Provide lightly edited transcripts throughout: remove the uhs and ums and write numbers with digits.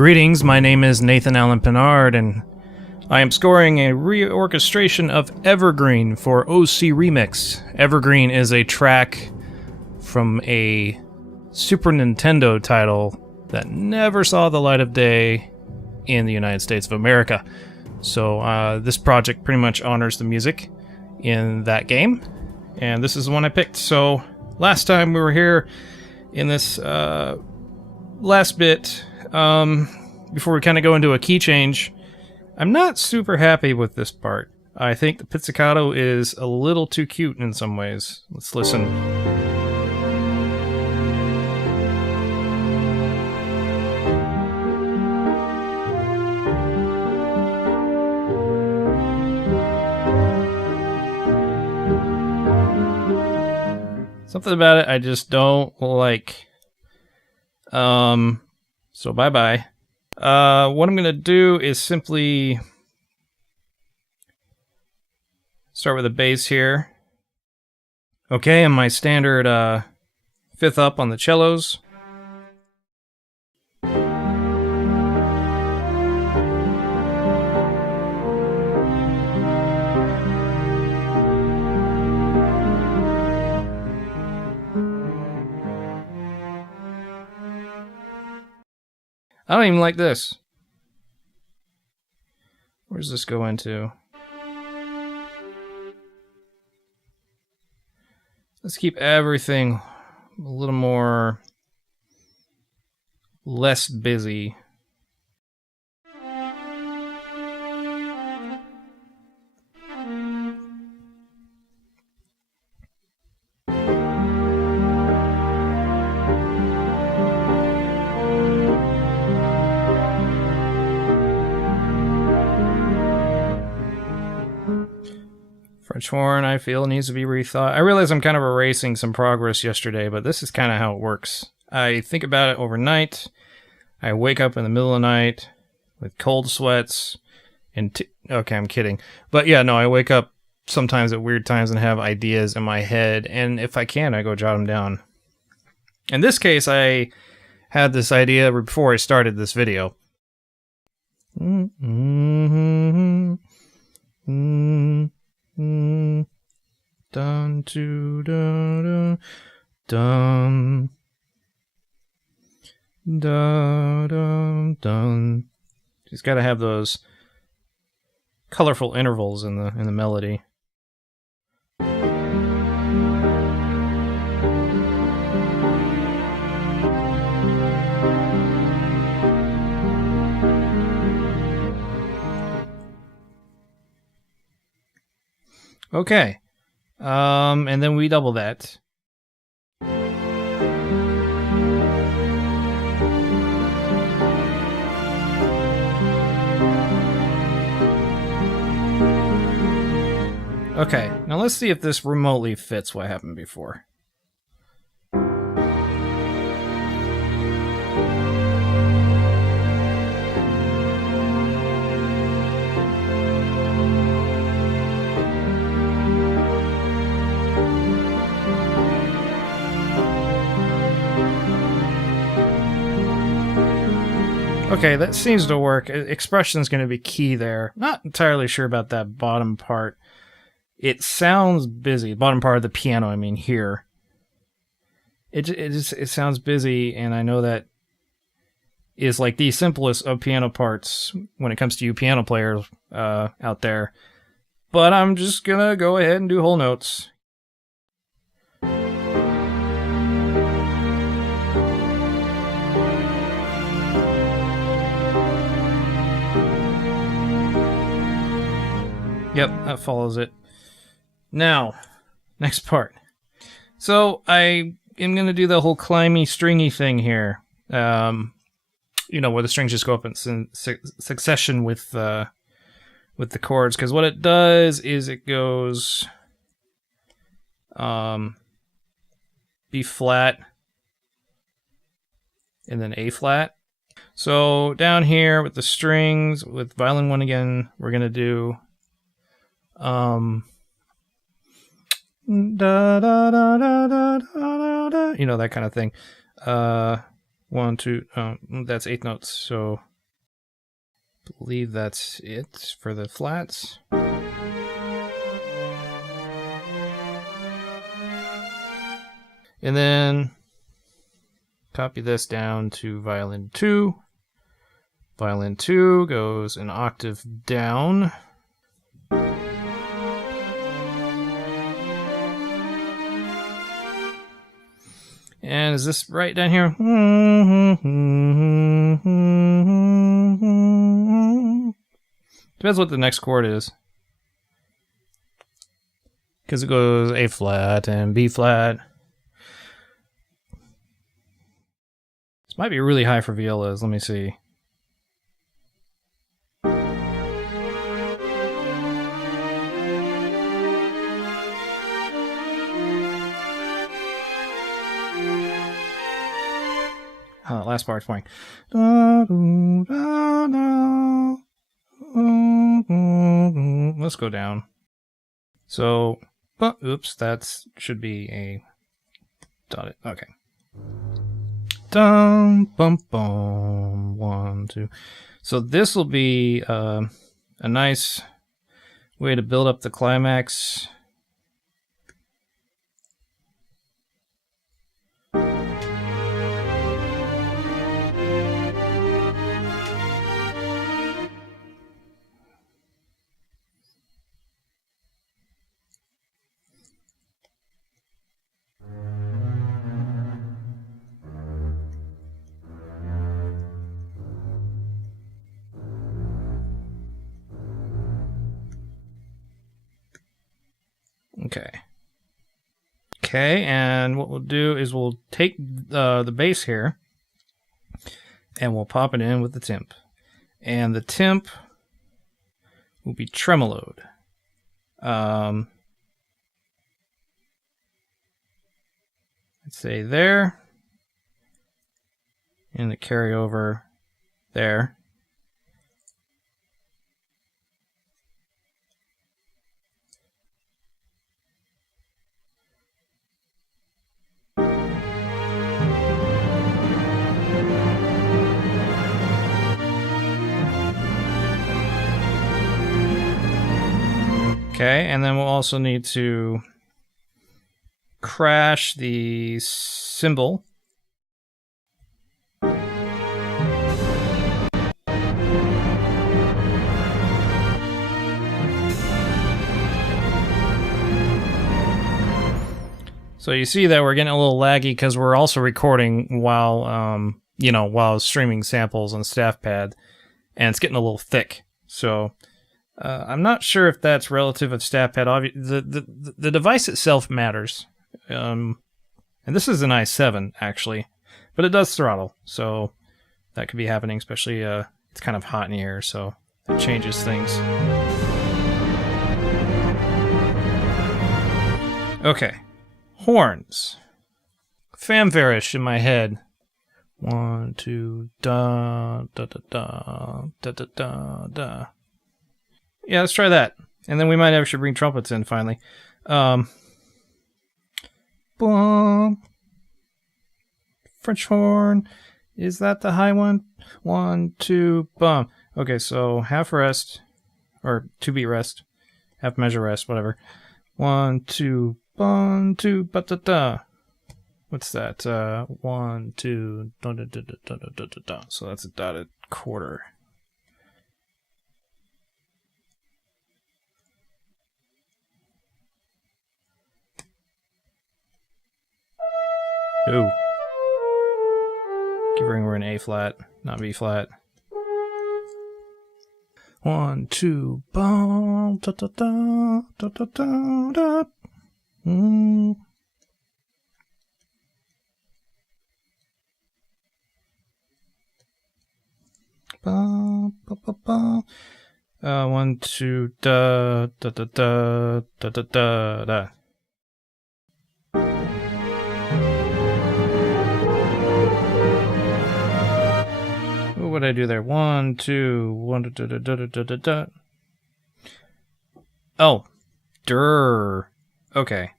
Greetings, my name is Nathan Allen Pinard, and I am scoring a reorchestration of Evergreen for OC Remix. Evergreen is a track from a Super Nintendo title that never saw the light of day in the United States of America. So this project pretty much honors the music in that game, and this is the one I picked. So last time we were here in this last bit, before we kind of go into a key change, I'm not super happy with this part. I think the pizzicato is a little too cute in some ways. Let's listen. Something about it I just don't like. So bye-bye. What I'm going to do is simply start with a bass here. Okay, and my standard fifth up on the cellos. I don't even like this. Where does this go into? Let's keep everything a little more less busy. French horn, I feel, needs to be rethought. I realize I'm kind of erasing some progress yesterday, but this is kind of how it works. I think about it overnight. I wake up in the middle of the night with cold sweats. Okay, I'm kidding. But yeah, no, I wake up sometimes at weird times and have ideas in my head. And if I can, I go jot them down. In this case, I had this idea before I started this video. Dun to dun dun dun dun dun. She's got to have those colorful intervals in the melody. Okay, and then we double that. Okay, now let's see if this remotely fits what happened before. Okay, that seems to work. Expression's going to be key there. Not entirely sure about that bottom part. It sounds busy. Bottom part of the piano, I mean, here. It sounds busy, and I know that is like the simplest of piano parts when it comes to you piano players out there. But I'm just going to go ahead and do whole notes. Yep, that follows it. Now, next part. So I am going to do the whole climby, stringy thing here. You know, where the strings just go up in succession with the chords. Because what it does is it goes B flat and then A flat. So down here with the strings, with violin 1 again, we're going to do da da da da da da da, you know, that kind of thing. 1 2, that's 8 notes, so believe that's it for the flats. And then copy this down to violin 2. Violin 2 goes an octave down. And is this right down here? Depends what the next chord is. Because it goes A flat and B flat. This might be really high for violas. Let me see. Oh, last part's fine. Let's go down. So, oops, that should be a dotted. Okay. Dum bum bum 1 2. So this will be a nice way to build up the climax. Okay, and what we'll do is we'll take the bass here and we'll pop it in with the temp. And the temp will be tremoloed. Let's say there, and the carryover there. Okay, and then we'll also need to crash the cymbal. So you see that we're getting a little laggy because we're also recording while, while streaming samples on Staffpad, and it's getting a little thick. So I'm not sure if that's relative of Staffpad. The device itself matters, and this is an i7 actually, but it does throttle, so that could be happening. Especially it's kind of hot in here, so it changes things. Okay, horns, fanfare-ish in my head. 1 2 da da da da da da da da. Yeah, let's try that. And then we might actually bring trumpets in finally. Boom. French horn. Is that the high one? 1 2 bum. Okay, so half rest, or 2-beat rest, half measure rest, whatever. 1 2 1 2 ba da da. What's that? 1 2 da da da da da da da da. So that's a dotted quarter. Ooh. Considering we're in A flat, not B flat. 1 2 bum da da da da da da da. Ba, ba, ba, ba. 1 2 da da da da da da da da. What did I do there? 1 2 1 da da da da da da da. Oh, durr. Okay,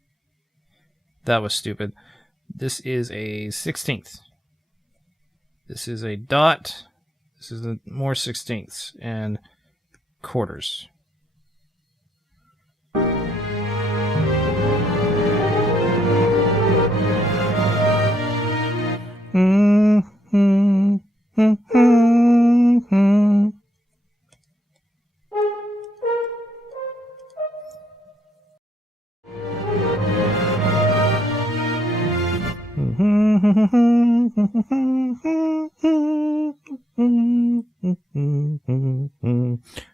that was stupid. This is a 16th. This is a dot. This is the more sixteenths and quarters.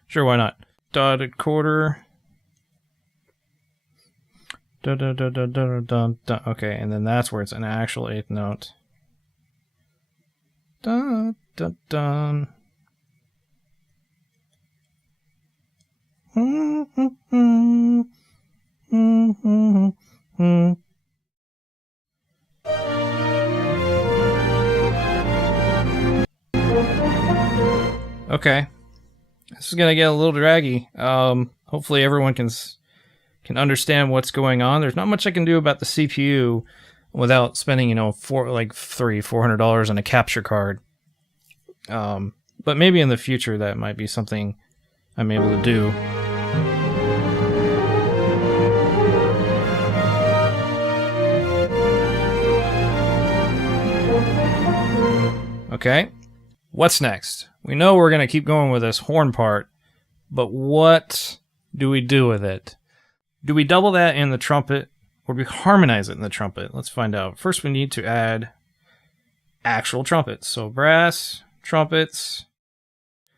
Sure, why not? Dotted quarter. Dun, dun, dun, dun, dun, dun, dun. Okay, and then that's where it's an actual eighth note. Dun, dun, dun. Okay, this is gonna get a little draggy. Hopefully everyone can understand what's going on. There's not much I can do about the CPU without spending, $400 on a capture card. But maybe in the future that might be something I'm able to do. Okay, what's next? We know we're going to keep going with this horn part, but what do we do with it? Do we double that in the trumpet, or do we harmonize it in the trumpet? Let's find out. First, we need to add actual trumpets. So brass, trumpets.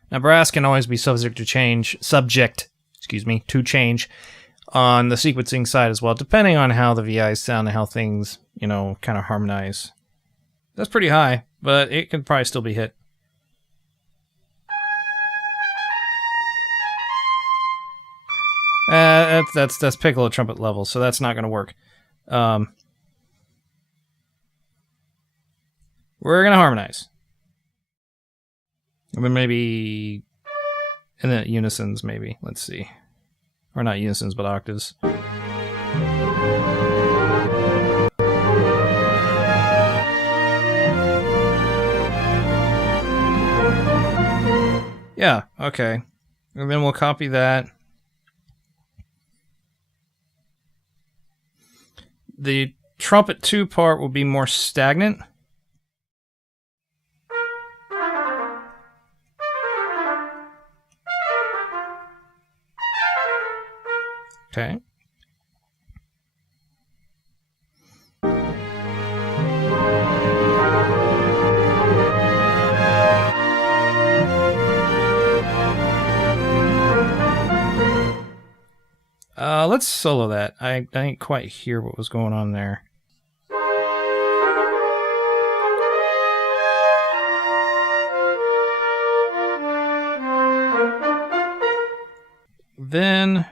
Now, brass can always be subject to change on the sequencing side as well, depending on how the VIs sound and how things, kind of harmonize. That's pretty high, but it can probably still be hit. That's piccolo trumpet level, so that's not going to work. We're going to harmonize. I mean, maybe in the unisons, maybe. Let's see. Or not unisons, but octaves. Yeah, okay. And then we'll copy that. The trumpet 2 part will be more stagnant. Okay. Let's solo that. I didn't quite hear what was going on there. Then,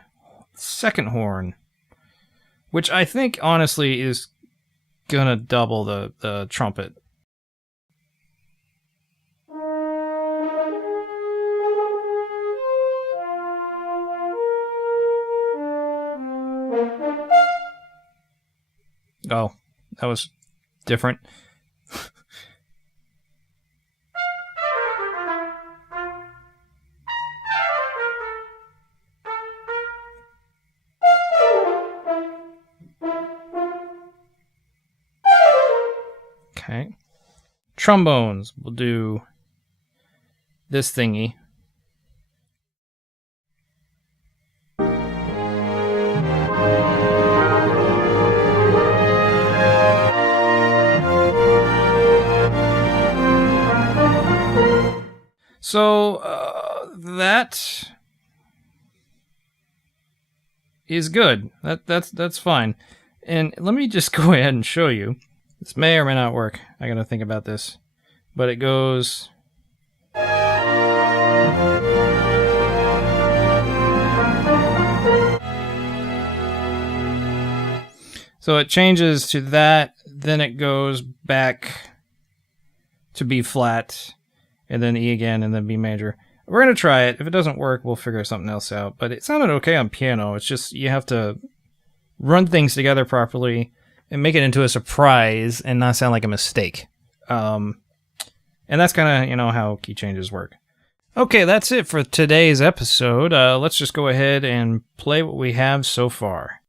second horn, which I think honestly is gonna double the trumpet. Oh, that was different. Okay. Trombones. We'll do this thingy. So that is good. That's fine. And let me just go ahead and show you. This may or may not work. I gotta think about this. But it goes. So it changes to that, then it goes back to B flat, and then E again, and then B major. We're going to try it. If it doesn't work, we'll figure something else out. But it sounded okay on piano. It's just you have to run things together properly and make it into a surprise and not sound like a mistake. And And that's kind of, how key changes work. Okay, that's it for today's episode. Let's just go ahead and play what we have so far.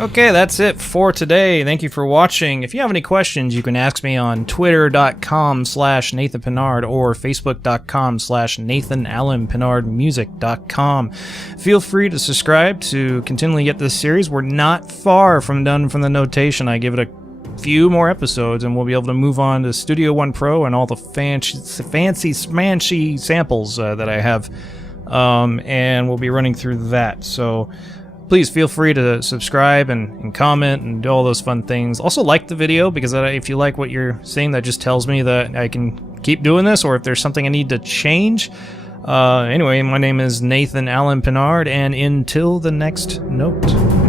Okay, that's it for today. Thank you for watching. If you have any questions, you can ask me on twitter.com/NathanPenard or facebook.com/NathanAllenPenardmusic.com. Feel free to subscribe to continually get this series. We're not far from done from the notation. I give it a few more episodes and we'll be able to move on to Studio One Pro and all the fancy smanchy samples that I have. And we'll be running through that. So please feel free to subscribe and comment and do all those fun things. Also like the video, because if you like what you're seeing, that just tells me that I can keep doing this, or if there's something I need to change. Anyway, my name is Nathan Allen Penard, and until the next note.